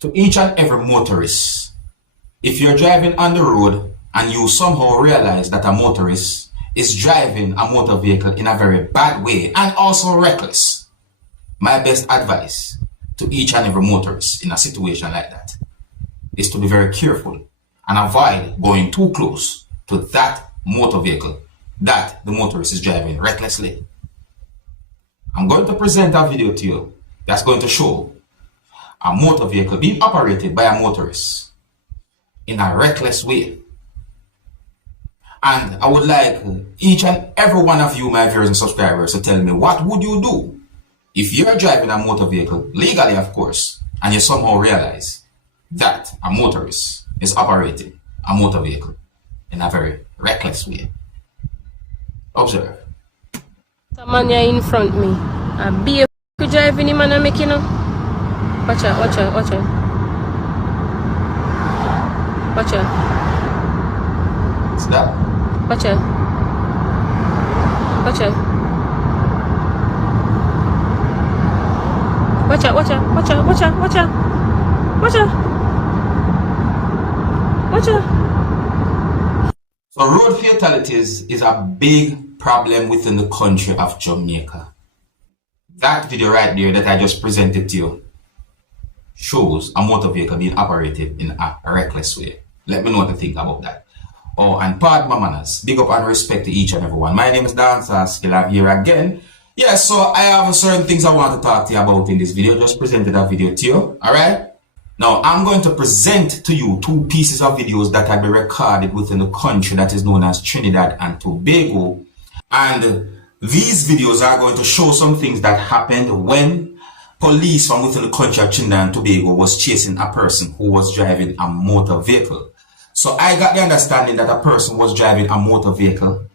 To each and every motorist, if you're driving on the road and you somehow realize that a motorist is driving a motor vehicle in a very bad way and also reckless, my best advice to each and every motorist in a situation like that is to be very careful and avoid going too close to that motor vehicle that the motorist is driving recklessly. I'm going to present a video to you that's going to show a motor vehicle being operated by a motorist in a reckless way. And I would like each and every one of you, my viewers and subscribers, to tell me, what would you do if you're driving a motor vehicle, legally of course, and you somehow realize that a motorist is operating a motor vehicle in a very reckless way? Observe. The man here in front me, a be a driving him and I make, you know. Watch out, watch out, watch out. Watch out. Stop. Watch out. Watch out. Watch out, watch out, watch out, watch out, watch out. Watch out. Watch out. So road fatalities is a big problem within the country of Jamaica. That video right there that I just presented to you shows a motor vehicle being operated in a reckless way. Let me know what you think about that. Oh, and pardon my manners. Big up and respect to each and everyone. My name is Dancehall skilla. I'm here again. Yeah, so I have certain things I want to talk to you about in this video. Just presented that video to you. Alright? Now, I'm going to present to you two pieces of videos that have been recorded within the country that is known as Trinidad and Tobago. And these videos are going to show some things that happened when police from within the country of Trinidad and Tobago was chasing a person who was driving a motor vehicle. So I got the understanding that a person was driving a motor vehicle,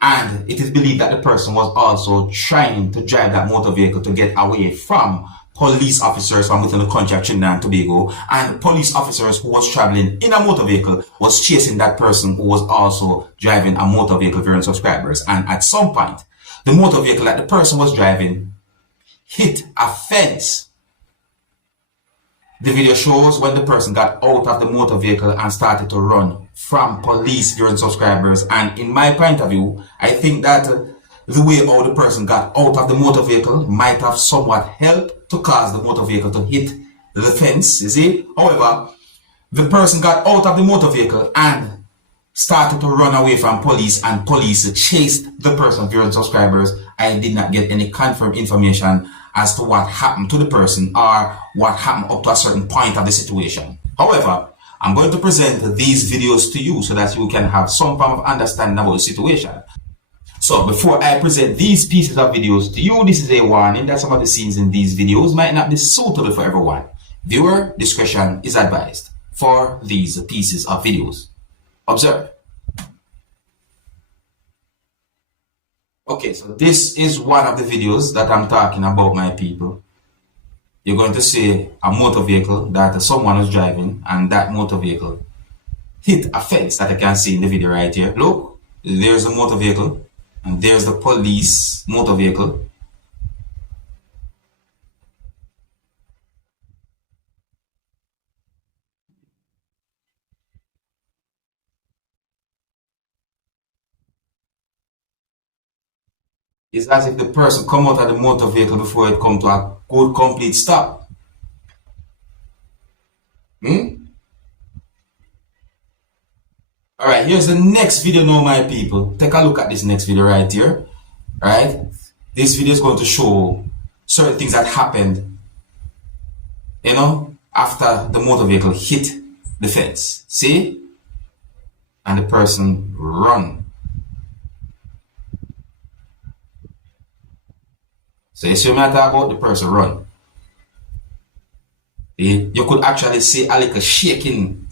and it is believed that the person was also trying to drive that motor vehicle to get away from police officers from within the country of Trinidad and Tobago, and police officers who was traveling in a motor vehicle was chasing that person who was also driving a motor vehicle, viewers and subscribers. And at some point, the motor vehicle that the person was driving hit a fence. The video shows when the person got out of the motor vehicle and started to run from police, viewers and subscribers. And in my point of view, I think that the way how the person got out of the motor vehicle might have somewhat helped to cause the motor vehicle to hit the fence, you see. However, the person got out of the motor vehicle and started to run away from police, and police chased the person, viewers and subscribers. I did not get any confirmed information as to what happened to the person or what happened up to a certain point of the situation. However, I'm going to present these videos to you so that you can have some form of understanding about the situation. So before I present these pieces of videos to you, this is a warning that some of the scenes in these videos might not be suitable for everyone. Viewer discretion is advised for these pieces of videos. Observe. Okay, so this is one of the videos that I'm talking about, my people. You're going to see a motor vehicle that someone was driving, and that motor vehicle hit a fence that I can see in the video right here. Look, there's a motor vehicle, and there's the police motor vehicle. It's as if the person come out of the motor vehicle before it come to a good complete stop. Alright, here's the next video now, my people. Take a look at this next video right here. Right? This video is going to show certain things that happened, you know, after the motor vehicle hit the fence. See? And the person run. So you see when I talk about the person run, you could actually see a little shaking.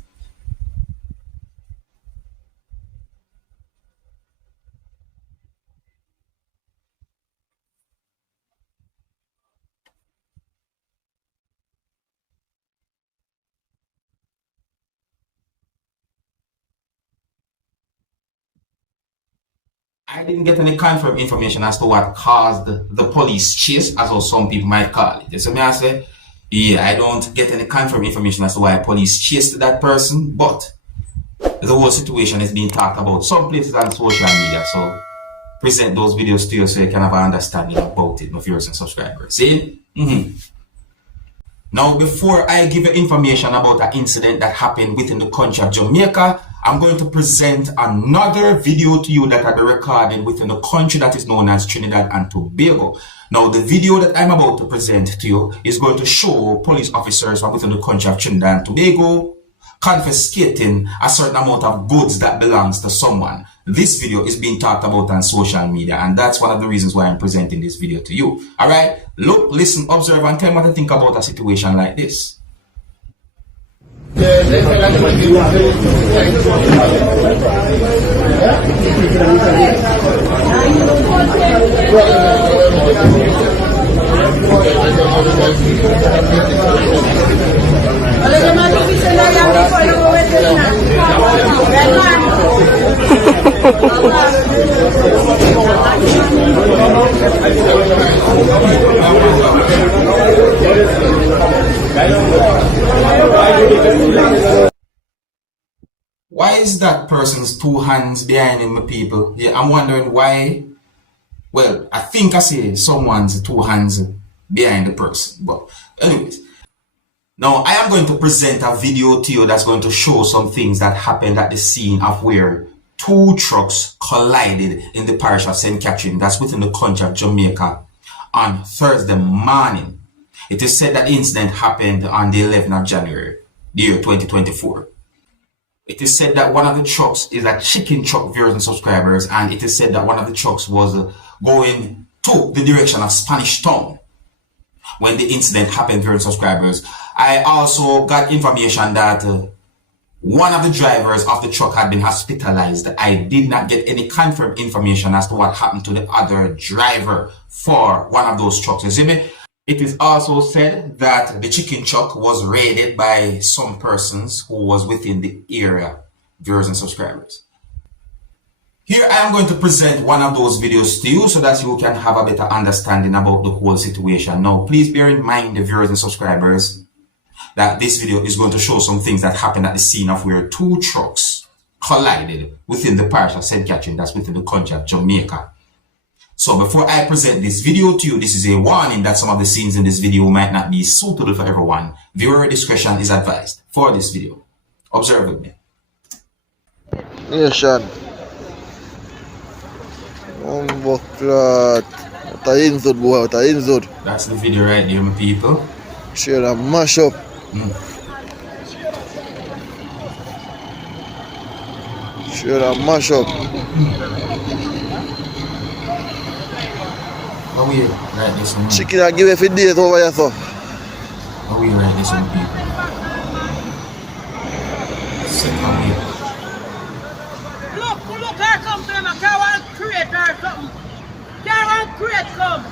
I didn't get any confirmed information as to what caused the police chase, as well some people might call it. So I say, Yeah, I don't get any confirmed information as to why police chased that person, but the whole situation is being talked about some places on social media. So present those videos to you so you can have an understanding about it, my viewers and subscribers. See? Now, before I give you information about an incident that happened within the country of Jamaica, I'm going to present another video to you that I recorded within the country that is known as Trinidad and Tobago. Now, the video that I'm about to present to you is going to show police officers from within the country of Trinidad and Tobago confiscating a certain amount of goods that belongs to someone. This video is being talked about on social media, and that's one of the reasons why I'm presenting this video to you. All right, look, listen, observe, and tell me what to think about a situation like this. Why is that person's two hands behind him, people? Yeah, I'm wondering why. Well, I think I see someone's two hands behind the person. But anyways, now I am going to present a video to you that's going to show some things that happened at the scene of where two trucks collided in the parish of St. Catherine, that's within the country of Jamaica, on Thursday morning. It is said that the incident happened on the 11th of January, the year 2024. It is said that one of the trucks is a chicken truck, viewers and subscribers, and it is said that one of the trucks was going to the direction of Spanish Town when the incident happened, viewers and subscribers. I also got information that one of the drivers of the truck had been hospitalized. I did not get any confirmed information as to what happened to the other driver for one of those trucks. You see me? It is also said that the chicken truck was raided by some persons who was within the area, viewers and subscribers. Here I am going to present one of those videos to you so that you can have a better understanding about the whole situation. Now, please bear in mind, the viewers and subscribers, that this video is going to show some things that happened at the scene of where two trucks collided within the parish of St. Catherine, that's within the country of Jamaica. So before I present this video to you, this is a warning that some of the scenes in this video might not be suitable for everyone. Viewer discretion is advised for this video. Observe with me. Yeah, Sean. That's the video right there, my people. Share a mash up. Share a mash up. How we write this one? Chicken I give it for days over here, so. How we write this one, people? Second way. Look, I come to them, I can't want to create or something. Can't want to create come.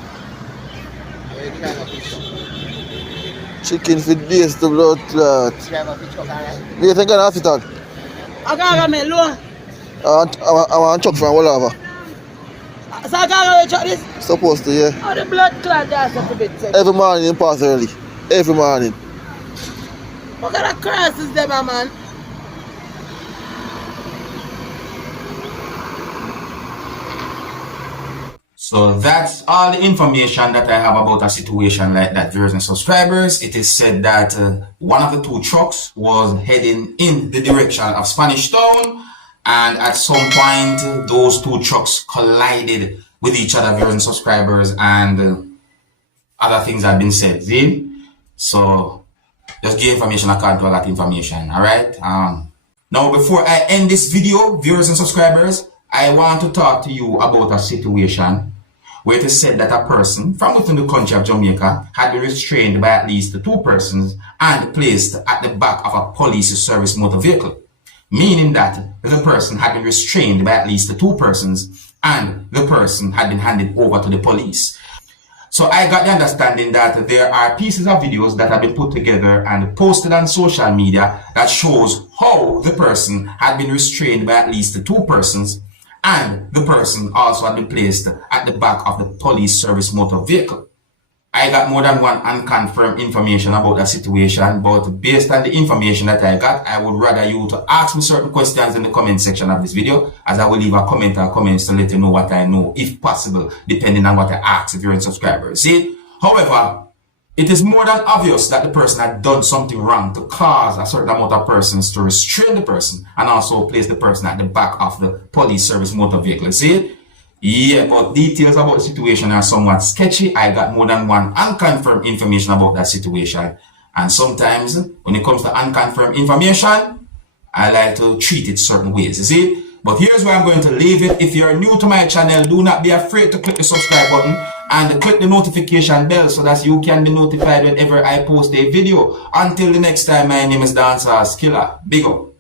Chicken for days to blood clot. Do you think I'm hospital? I got me low. I want to chuck from all over. So I got to this. Supposed to, yeah. Oh, the blood clot that's a bit sick. Every morning in pass early. Every morning. What kind of cross is them, man? So that's all the information that I have about a situation like that, viewers and subscribers. It is said that one of the two trucks was heading in the direction of Spanish Town, and at some point those two trucks collided with each other, viewers and subscribers, and other things have been said. See? So just give information according to all that information. All right. Now, before I end this video, viewers and subscribers, I want to talk to you about a situation where it is said that a person from within the country of Jamaica had been restrained by at least two persons and placed at the back of a police service motor vehicle, meaning that the person had been restrained by at least two persons and the person had been handed over to the police. So I got the understanding that there are pieces of videos that have been put together and posted on social media that shows how the person had been restrained by at least two persons, and the person also had been placed at the back of the police service motor vehicle. I got more than one unconfirmed information about the situation, but based on the information that I got, I would rather you to ask me certain questions in the comment section of this video, as I will leave a comment or comments to let you know what I know, if possible, depending on what I ask if you're a subscriber. See? However, it is more than obvious that the person had done something wrong to cause a certain amount of persons to restrain the person and also place the person at the back of the police service motor vehicle. See? Yeah, but details about the situation are somewhat sketchy. I got more than one unconfirmed information about that situation. And sometimes, when it comes to unconfirmed information, I like to treat it certain ways, you see? But here's where I'm going to leave it. If you're new to my channel, do not be afraid to click the subscribe button and click the notification bell so that you can be notified whenever I post a video. Until the next time, my name is Dancehall Skilla. Big up.